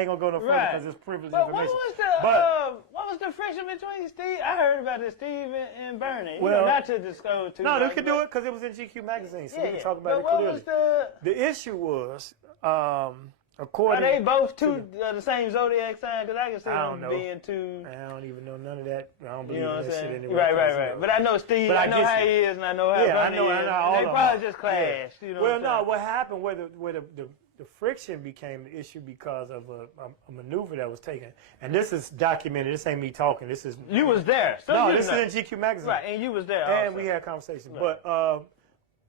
ain't gonna go no further because it's privileged but information. What was the friction between Steve? I heard about it, Steve and Bernie. Well, not to disclose too much. No, they could do it because it was in GQ magazine, so we can talk about it what clearly. Was the issue was, according. Are they both the same zodiac sign? Because I can see them being two. I don't even know none of that. I don't believe in that shit anyway. Right. But I know Steve. But I know how he is, and I know how Bernie is. They probably just clashed. Yeah. Well, no. What happened? Where the friction became the issue because of a maneuver that was taken, and this is documented. This ain't me talking. This is you was there. So no, this is in GQ magazine. Right, and you was there. And we had conversations, but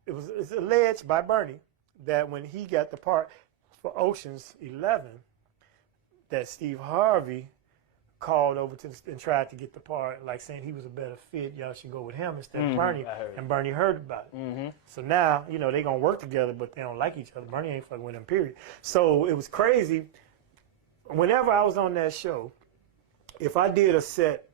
it's alleged by Bernie that when he got the part for Ocean's 11, that Steve Harvey called over and tried to get the part, like saying he was a better fit. Y'all should go with him instead of Bernie. And Bernie heard about it. So now, they gonna work together, but they don't like each other. Bernie ain't fucking with him, period. So it was crazy. Whenever I was on that show, if I did a set,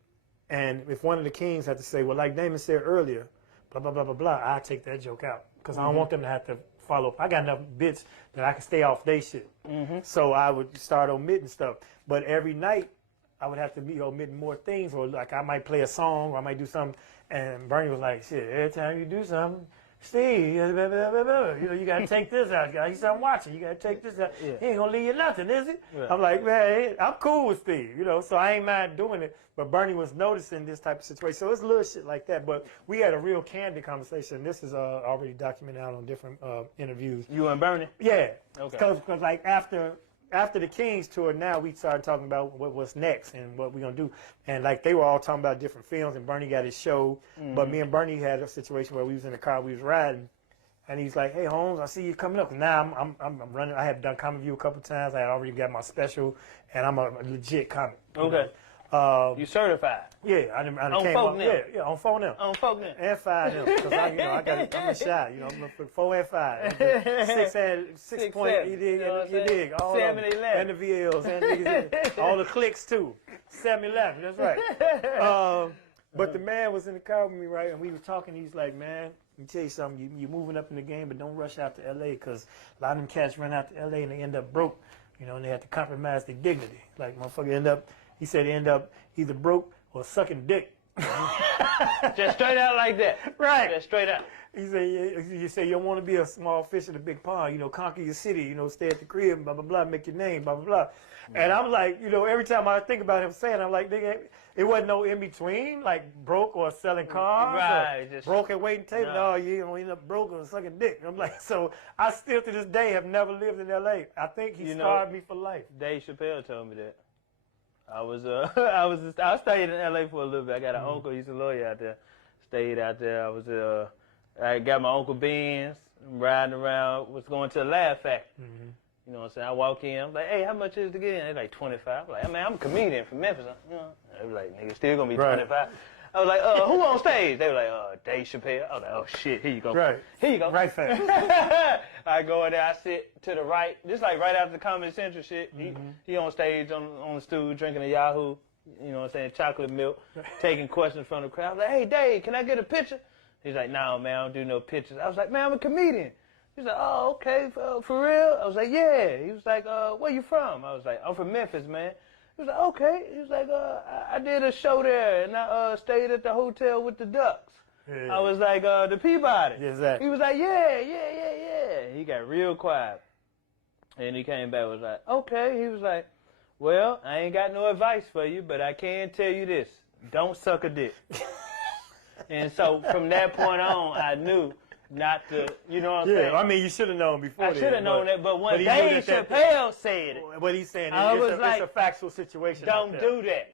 and if one of the kings had to say, well, like Damon said earlier, blah, blah, blah, blah, blah, I take that joke out. Because I don't want them to have to follow up. I got enough bits that I can stay off their shit. So I would start omitting stuff. But every night, I would have to be omitting more things, or like I might play a song, or I might do something, and Bernie was like, shit, every time you do something, Steve, you got to take this out. He's I'm watching. You got to take this out. He ain't going to leave you nothing, is he? I'm like, man, I'm cool with Steve, so I ain't mind doing it. But Bernie was noticing this type of situation. So it's little shit like that. But we had a real candid conversation. This is already documented out on different interviews. You and Bernie? Yeah. Okay. Because like after the Kings tour, now we started talking about what's next and what we're going to do. And like they were all talking about different films, and Bernie got his show. But me and Bernie had a situation where we was in the car, we was riding, and he's like, hey, Holmes, I see you coming up. Now I'm running. I had done Comic View a couple times. I had already got my special, and I'm a legit comic. Okay. You certified? Yeah, I came on up. Yeah, on 4 now. On 4 now. And 5 now. Because I'm a shy, I'm 4 and 5. 6 point, you dig. All 7 of them. 11. And the VLs, and niggas, all the clicks too. 7-11, that's right. But the man was in the car with me, right, and we were talking. He's like, man, let me tell you something. You're moving up in the game, but don't rush out to L.A. because a lot of them cats run out to L.A. and they end up broke, and they have to compromise their dignity. Like, motherfucker he said he end up either broke or sucking dick. Just straight out like that. Right. Just straight out. He said, you say you don't want to be a small fish in a big pond, conquer your city, stay at the crib, blah, blah, blah, make your name, blah, blah, blah. And I'm like, every time I think about him saying, I'm like, nigga, it wasn't no in between, like broke or selling cars. Right. Just broke and waiting table. No, you end up broke or sucking dick. I'm like, so I still to this day have never lived in L.A. I think he scarred me for life. Dave Chappelle told me that. I stayed in L.A. for a little bit. I got an uncle, he's a lawyer out there. Stayed out there. I got my Uncle Benz, riding around, was going to the Laugh Factory. You know what I'm saying? I walk in, I'm like, hey, how much is to get in? They're like 25. I'm like, man, I'm a comedian from Memphis. They were like, nigga, still gonna be 25. I was like, who on stage? They were like, Dave Chappelle. I was like, oh shit, here you go. Right. Here you go. Right fast. I go in there, I sit to the right, just like right after the Comedy Central shit. He on stage on the stool drinking a Yahoo, chocolate milk, taking questions from the crowd. I was like, hey Dave, can I get a picture? He's like, no man, I don't do no pictures. I was like, man, I'm a comedian. He's like, oh, okay, for real? I was like, yeah. He was like, where you from? I was like, I'm from Memphis, man. He was like, okay. He was like, I did a show there, and I stayed at the hotel with the Ducks. Yeah. I was like, the Peabody. Exactly. He was like, yeah. He got real quiet. And he came back and was like, okay. He was like, well, I ain't got no advice for you, but I can tell you this. Don't suck a dick. And so from that point on, I knew not to, you know what I'm saying? Yeah, I mean, you should have known before. I should have known that, but when Dave Chappelle said it, what he's saying, I was like, it's a factual situation. Don't do that.